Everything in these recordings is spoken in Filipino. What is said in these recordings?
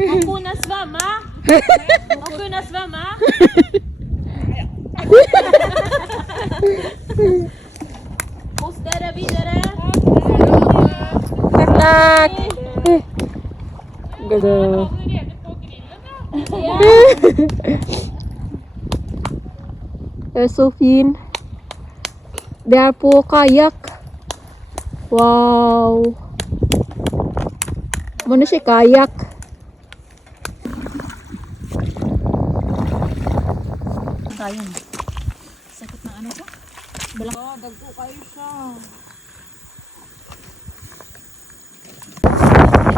Okuna s vama? Okuna s vama? Pustera vidare? Tack. Gado. Det är så fin. Det är på kajak. Wow. Mana siya kayak? Kayan. Sakit ng ano to? Balak. Oh, dagko kayo siya.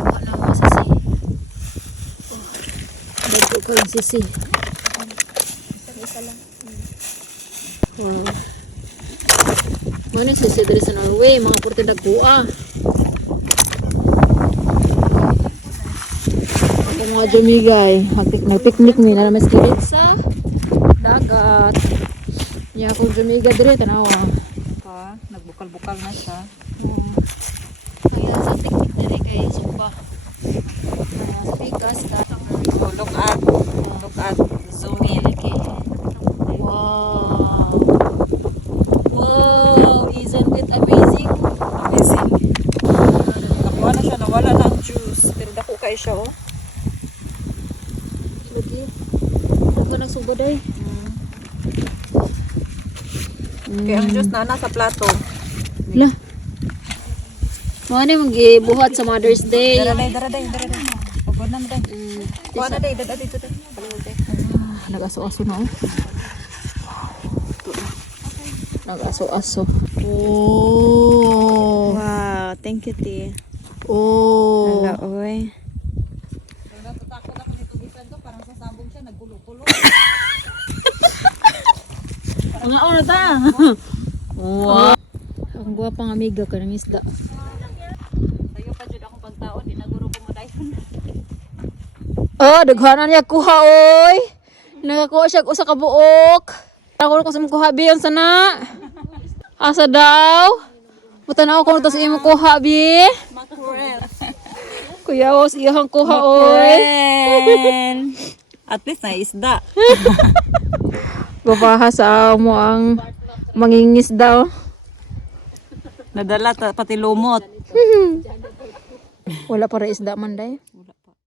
Wala mo sisi. Dagko kayo sisi. Isa lang. Wow. Mana sisi dari sa Norway, mga purti dagko ah. Ako mga jamigay, nag-picnic mi na naman skilit sa dagat. Niya akong jamiga dire tanawa. Pa, nagbukal-bukal na siya. Kaya sa picnic na rin kay Sumba. Sa pikas ka. Oh, look at, zoom in. Okay. Wow. Wow, isn't it amazing? Amazing. Nakuha na siya, nawala na ang juice. Pero dako kayo siya, oh. Lagi. Ako nagsugod ay. Kaya ang juice na nasa plato. Lah. Mga na mag-ibuhat sa Mother's Day. Daraday. Pagod na day. Kuha na day, dada dito day. Nag-aso-aso na oh. Nag-aso-aso. Oh. Wow, thank you, T. Oh. Oy. Natatakot ako dito bisan to, parang sasabog siya, nagkulo-kulo. Mga ano ta? Wow. Ang gwapang amiga ka ng isda. Tayo pa jud akong pagtao, di naguro ko madayon. Oh, daghanan niya kuha oy. Nakakuha siya usa ka buok. Ako ko sa kuha biyon sana. Asa daw? Mutanaw ko to sa imo kuha bi. Mackerel. Kuya was iyang kuha oy. At least na isda. Gupaha sa mo ang mangingis daw. Nadala pati lumot. Wala para isda man day.